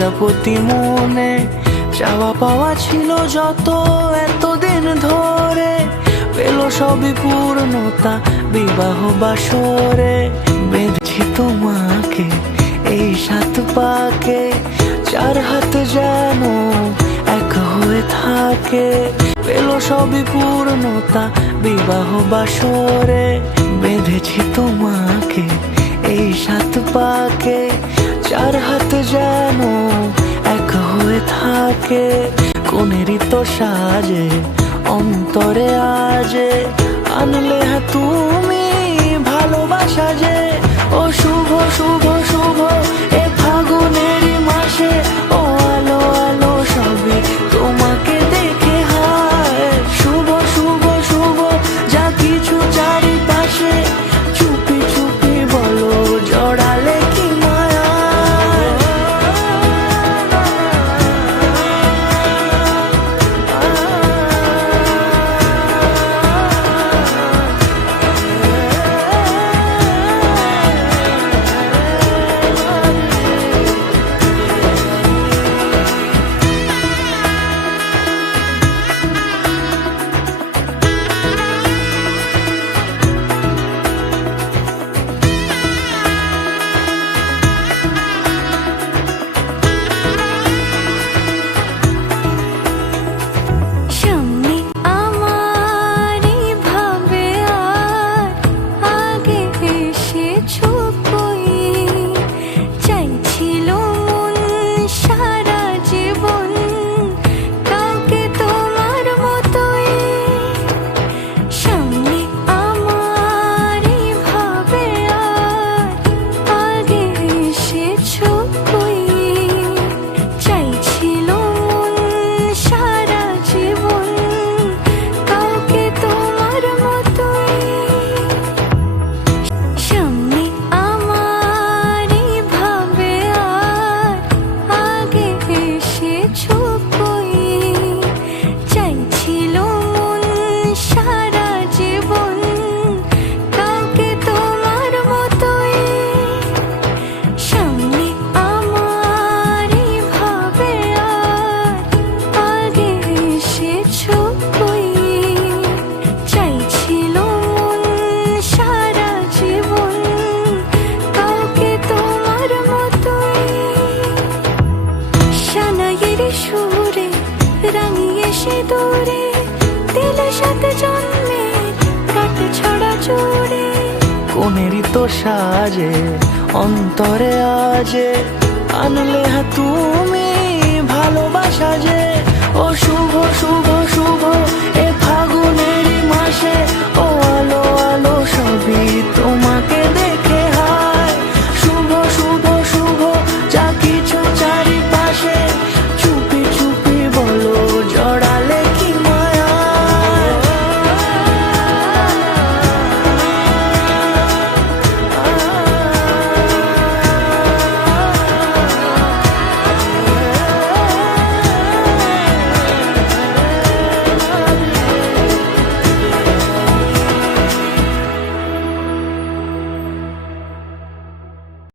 প্রজাপতি মনে চাওয়া পাওয়া ছিল যত এতদিন ধরে, পেল সবই পূর্ণতা বিবাহ বাসরে। বেঁধেছি তোমাকে এই 7 পাকে, 4 হাত যেন এক হয়ে থাকে, পেল সবই পূর্ণতা বিবাহ বাসরে। বেঁধেছি তোমাকে এই 7 পাকে, 4 হাত যেন এক হয়ে থাকে। কোনেরই তো সাজে অন্তরে আজে, আনলে হ্যাঁ তুমি ভালোবাসা যে। ও শুভ শুভ শুভ এ ফাগুনেরই মাসে, ও আলো আলো সবই তোমাকে দেখে হায়। শুভ শুভ শুভ যা কিছু চারিপাশে, চুপি চুপি বলো জড়ালে কি মায়া। কোনেরই তো সাজে অন্তরে আজে, আনলে হ্যাঁ তুমি ভালোবাসা যে। ও শুভ শুভ শুভ এ ফাগুনেরই মাসে, ও আলো আলো সবই